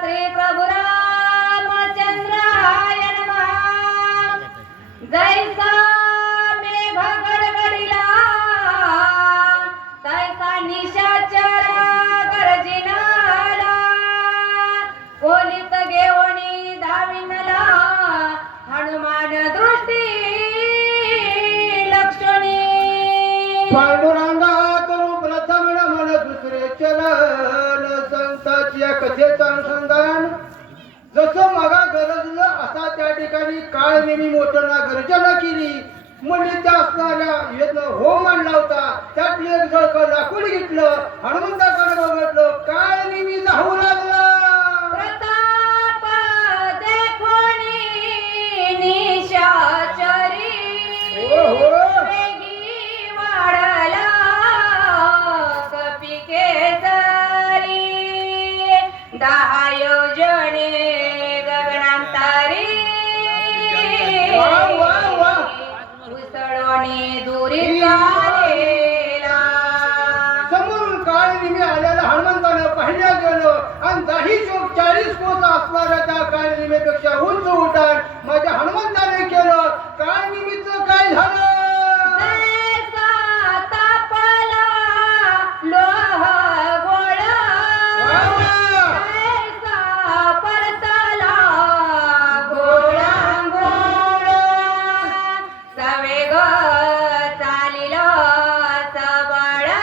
श्री प्रभु रामचंद्राय नमः। जैसा मेघ गडगडिला तैसा निशाचर गर्जिनाला कोलित घेऊनी धाविनला हनुमान दृष्टी लक्ष्मणी। पांडुरंगा करू प्रथम नमन दुसरे चरण संताची कथेचं अनुसंधान जसं मगा गरजलं असा त्या ठिकाणी काळ नेहमी मोठ्यांना गर्जना केली म्हणजे त्या असणाऱ्या येतलं हो मांडला होता त्यातलं एक जळकं लाकूड घेतलं हनुमंताकडे बघितलं काळ नेहमी जाऊ लागला प्रताप देखोनी निशाचरी हो हो वेगी वाढला कपिके जरी 10 योजने गगनांतरी वा वा वा उसळवणे दुरी चालेला। समोरून काळ निमी आलेला हनुमंतानं पाहिल्या गेलं आणि 40 कोस असणाऱ्या त्या काळ निमेपेक्षा उंच उड्डाण माझ्या हनुमंताने केलं काळ निमीचं काय झालं जैसा तापला लोह गोळा वा वा. जैसा परतला गोळा गोळा सवेग चालिला सबळा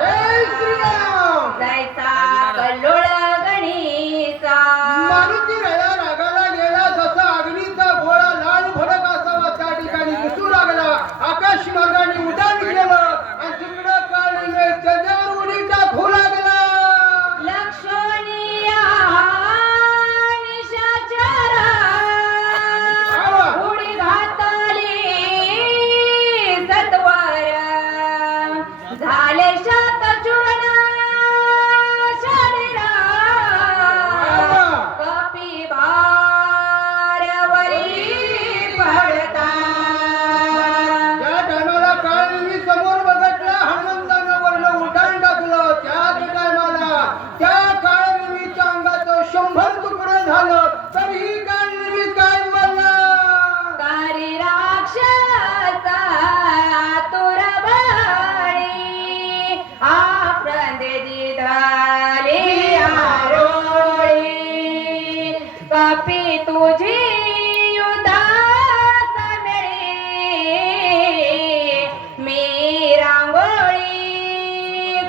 जय श्रीराम जैसा कल्लोळ गणीचा मारुती रागाला गेला जसा अग्नीचा गोळा लाल भडक असावा त्या ठिकाणी दिसू लागला आकाश मार्गाने उड्डाण केलं आणि तिकडं काळ निमे त्याच्यावर उडी टाकू लागला लक्ष्मणीया निशाचरा उडी घातली सत्वर झाले शात चूर्ण शरीरा कपी भार्यावरी पडता ज्या टायमाला काळी समोर बघितलं हनुमंतानं वरनं उड्डाण टाकलं त्याच टायमाला त्या काळीच्या अंगाचं 100 तुकडं झालं तरीही काळी काय बोलला कारी राक्षसा तुर बळी आपंदे दिधाली आरोळी कपी तुझी युद्धास मिळी मी रांगोळी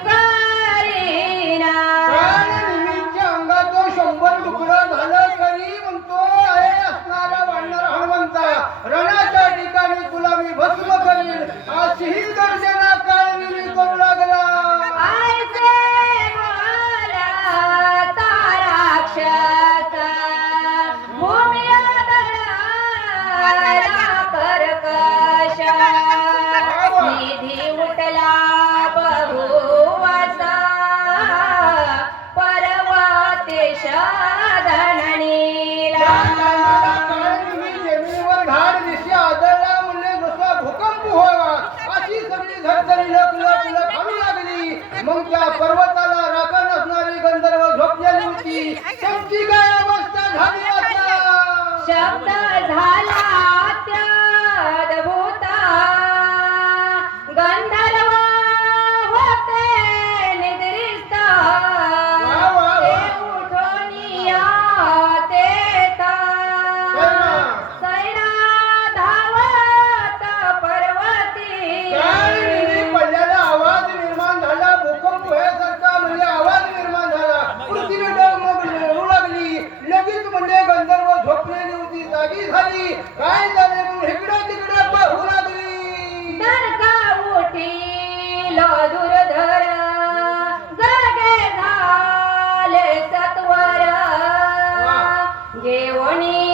करीना। काळीच्या अंगाचं 100 तुकडं झालं तरी म्हणतो आहे असणारा वाढणारा हनुमंता रणाच्या ठिकाणी तुला मी भस्म करीन अशीही गर्जना काळी करू लागला आयसे बोला ताराक्षसा भूमियादळा कर्कशा निधी उठला बहुवासा पर्वतेश धरणीला काळी जमिनीवर घाड दिशी आदळला म्हणले जसा भूकंप व्हावा अशी सगळी धरधरी लक लक लक हलू लागली मग त्या पर्वताला राखण असणारी गंधर्व झोपलेली होती त्यांची काय अवस्था झाली आता शब्द झाला अत्यद्भुता गंधर्व होते निद्रिस्ता वा, वा, वा. ते उठोनिया तेता सैरा धावत पर्वती काळी पडल्याला आवाज निर्माण झाला भूकंप व्हायसारखा म्हणजे आवाज निर्माण झाला पृथ्वी डगमगू लागली लगेच म्हणजे गंधर्व झोपलेली होती जागी झाली काय झाले म्हणून इकडे तिकडे पाहू लागली नरका उठी दुर्धर जागे झाले सत्वर घेऊनी